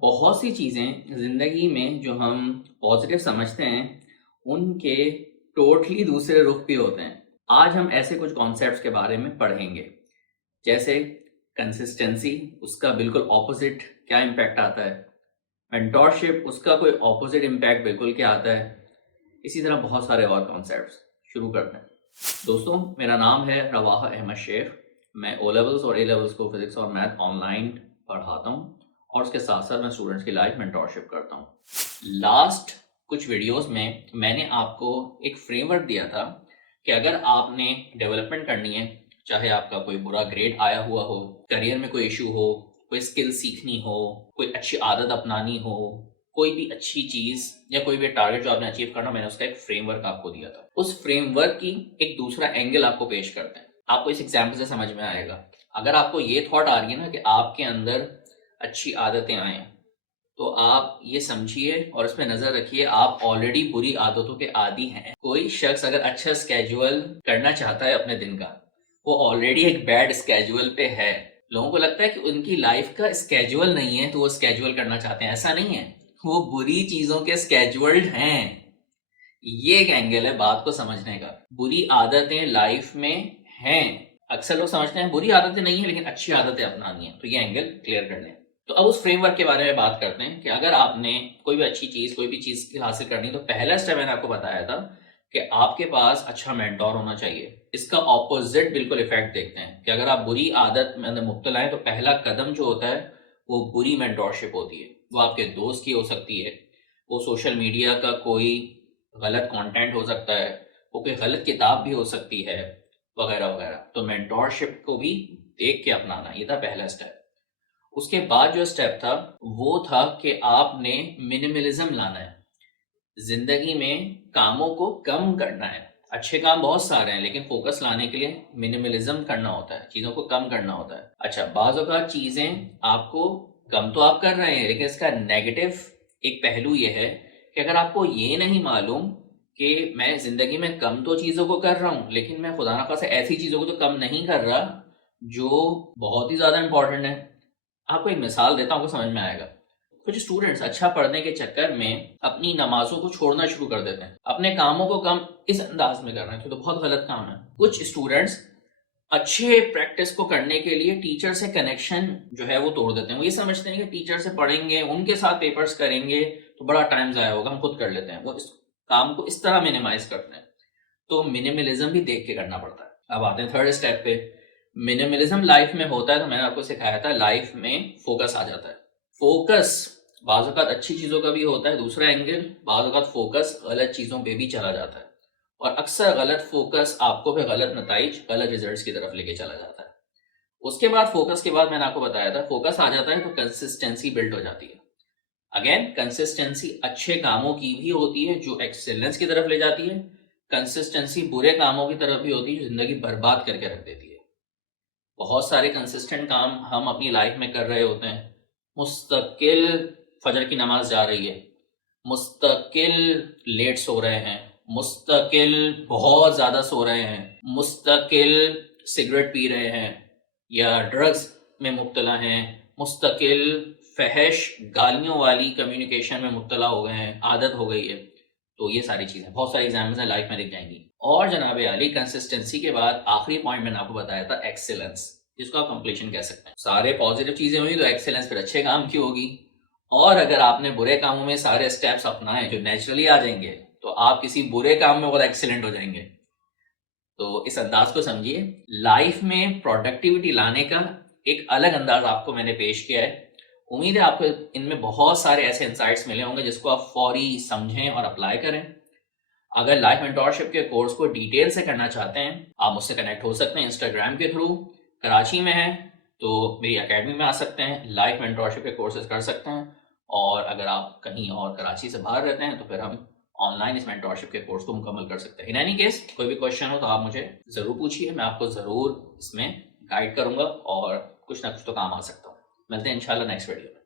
بہت سی چیزیں زندگی میں جو ہم پازیٹیو سمجھتے ہیں ان کے ٹوٹلی دوسرے رخ بھی ہوتے ہیں. آج ہم ایسے کچھ کانسیپٹس کے بارے میں پڑھیں گے، جیسے کنسسٹنسی، اس کا بالکل اپوزٹ کیا امپیکٹ آتا ہے. مینٹورشپ، اس کا کوئی اپوزٹ امپیکٹ بالکل کیا آتا ہے. اسی طرح بہت سارے اور کانسیپٹس. شروع کرتے ہیں. دوستوں، میرا نام ہے رواحہ احمد شیخ. میں او لیولز اور اے لیولز کو فزکس اور میتھ آن لائن پڑھاتا ہوں، اور اس کے ساتھ ساتھ میں اسٹوڈنٹس کی لائف مینٹورشپ کرتا ہوں. لاسٹ کچھ ویڈیوز میں نے آپ کو ایک فریم ورک دیا تھا کہ اگر آپ نے ڈیولپمنٹ کرنی ہے، چاہے آپ کا کوئی برا گریڈ آیا ہوا ہو، کریئر میں کوئی ایشو ہو، کوئی اسکل سیکھنی ہو، کوئی اچھی عادت اپنانی ہو، کوئی بھی اچھی چیز یا کوئی بھی ٹارگیٹ جو آپ نے اچیو کرنا، میں نے اس کا ایک فریم ورک آپ کو دیا تھا. اس فریم ورک کی ایک دوسرا اینگل آپ کو پیش کرتے ہیں. آپ کو اس ایگزامپل سے سمجھ میں آئے گا. اگر آپ کو یہ تھاٹ آ رہی ہے نا کہ آپ کے اندر اچھی عادتیں آئیں، تو آپ یہ سمجھیے اور اس پہ نظر رکھیے آپ آلریڈی بری عادتوں کے عادی ہیں. کوئی شخص اگر اچھا اسکیجول کرنا چاہتا ہے اپنے دن کا، وہ آلریڈی ایک بیڈ اسکیجول پہ ہے. لوگوں کو لگتا ہے کہ ان کی لائف کا اسکیجول نہیں ہے تو وہ اسکیجول کرنا چاہتے ہیں. ایسا نہیں ہے، وہ بری چیزوں کے اسکیجولڈ ہیں. یہ ایک اینگل ہے بات کو سمجھنے کا. بری عادتیں لائف میں ہیں. اکثر لوگ سمجھتے ہیں بری عادتیں نہیں ہیں لیکن اچھی عادتیں اپنانی ہیں. تو یہ اینگل کلیئر کر لیں. تو اب اس فریم ورک کے بارے میں بات کرتے ہیں کہ اگر آپ نے کوئی بھی اچھی چیز، کوئی بھی چیز حاصل کرنی، تو پہلا اسٹیپ میں نے آپ کو بتایا تھا کہ آپ کے پاس اچھا مینٹور ہونا چاہیے. اس کا اپوزٹ بالکل افیکٹ دیکھتے ہیں کہ اگر آپ بری عادت میں مبتلا ہیں تو پہلا قدم جو ہوتا ہے وہ بری مینٹورشپ ہوتی ہے. وہ آپ کے دوست کی ہو سکتی ہے، وہ سوشل میڈیا کا کوئی غلط کانٹینٹ ہو سکتا ہے، وہ کوئی غلط کتاب بھی ہو سکتی ہے، وغیرہ وغیرہ. تو مینٹورشپ کو بھی دیکھ کے اپنانا، یہ تھا پہلا اسٹیپ. اس کے بعد جو اسٹیپ تھا وہ تھا کہ آپ نے منیملزم لانا ہے. زندگی میں کاموں کو کم کرنا ہے. اچھے کام بہت سارے ہیں لیکن فوکس لانے کے لیے منیملزم کرنا ہوتا ہے، چیزوں کو کم کرنا ہوتا ہے. اچھا، بعض اوقات چیزیں آپ کو کم تو آپ کر رہے ہیں لیکن اس کا نیگیٹو ایک پہلو یہ ہے کہ اگر آپ کو یہ نہیں معلوم کہ میں زندگی میں کم تو چیزوں کو کر رہا ہوں لیکن میں خدا نخواستہ ایسی چیزوں کو تو کم نہیں کر رہا جو بہت ہی زیادہ امپورٹنٹ ہے. آپ کو ایک مثال دیتا ہوں، آپ کو سمجھ میں آئے گا. کچھ اسٹوڈنٹس اچھا پڑھنے کے چکر میں اپنی نمازوں کو چھوڑنا شروع کر دیتے ہیں، اپنے کاموں کو کم اس انداز میں کر رہے ہیں تو بہت غلط کام ہے. کچھ اسٹوڈنٹس اچھے پریکٹس کو کرنے کے لیے ٹیچر سے کنیکشن جو ہے وہ توڑ دیتے ہیں. وہ یہ سمجھتے ہیں کہ ٹیچر سے پڑھیں گے، ان کے ساتھ پیپرز کریں گے تو بڑا ٹائم ضائع ہوگا، ہم خود کر لیتے ہیں. وہ اس کام کو اس طرح منیمائز کرتے ہیں. تو منیملزم بھی دیکھ کے کرنا پڑتا ہے. اب آتے ہیں تھرڈ اسٹیپ پہ. منیملزم لائف میں ہوتا ہے تو میں نے آپ کو سکھایا تھا لائف میں فوکس آ جاتا ہے. فوکس بعض اوقات اچھی چیزوں کا بھی ہوتا ہے. دوسرا اینگل، بعض اوقات فوکس غلط چیزوں پہ بھی چلا جاتا ہے، اور اکثر غلط فوکس آپ کو پھر غلط نتائج، غلط ریزلٹس کی طرف لے کے چلا جاتا ہے. اس کے بعد فوکس کے بعد میں نے آپ کو بتایا تھا فوکس آ جاتا ہے تو کنسسٹنسی بلڈ ہو جاتی ہے. اگین، کنسسٹنسی اچھے کاموں کی بھی ہوتی ہے جو ایکسیلنس کی طرف لے جاتی ہے. کنسسٹنسی برے کاموں کی طرف بھی ہوتی ہے جو زندگی برباد کر کے رکھ دیتی ہے. بہت سارے کنسسٹنٹ کام ہم اپنی لائف میں کر رہے ہوتے ہیں. مستقل فجر کی نماز جا رہی ہے، مستقل لیٹ سو رہے ہیں، مستقل بہت زیادہ سو رہے ہیں، مستقل سگریٹ پی رہے ہیں یا ڈرگز میں مبتلا ہیں، مستقل فحش گالیوں والی کمیونیکیشن میں مبتلا ہو گئے ہیں، عادت ہو گئی ہے. تو یہ ساری چیزیں بہت ساری ایگزامپلز ہیں لائف میں دکھ جائیں گی. اور جناب عالی، کنسسٹنسی کے بعد آخری پوائنٹ میں نے آپ کو بتایا تھا ایکسیلنس، جس کو آپ کمپلیشن کہہ سکتے ہیں. سارے پازیٹیو چیزیں ہوئی تو ایکسیلنس پھر اچھے کام کی ہوگی. اور اگر آپ نے برے کاموں میں سارے اسٹیپس اپنائے جو نیچرلی آ جائیں گے تو آپ کسی برے کام میں بہت ایکسیلنٹ ہو جائیں گے. تو اس انداز کو سمجھیے. لائف میں پروڈکٹیوٹی لانے کا ایک الگ انداز آپ کو میں نے پیش کیا ہے. امید ہے آپ کو ان میں بہت سارے ایسے انسائٹس ملے ہوں گے جس کو آپ فوری سمجھیں اور اپلائی کریں. اگر لائف مینٹورشپ کے کورس کو ڈیٹیل سے کرنا چاہتے ہیں، آپ مجھ سے کنیکٹ ہو سکتے ہیں انسٹاگرام کے تھرو. کراچی میں ہیں تو میری اکیڈمی میں آ سکتے ہیں، لائف مینٹورشپ کے کورسز کر سکتے ہیں. اور اگر آپ کہیں اور کراچی سے باہر رہتے ہیں تو پھر ہم آن لائن اس مینٹورشپ کے کورس کو مکمل کر سکتے ہیں. ان اینی کیس کوئی بھی کوشچن ہو تو آپ مجھے ضرور پوچھیے، میں آپ کو ضرور اس میں گائیڈ کروں گا اور کچھ نہ کچھ تو کام آ سکتا ہوں. ملتے ہیں انشاءاللہ نیکسٹ ویڈیو میں.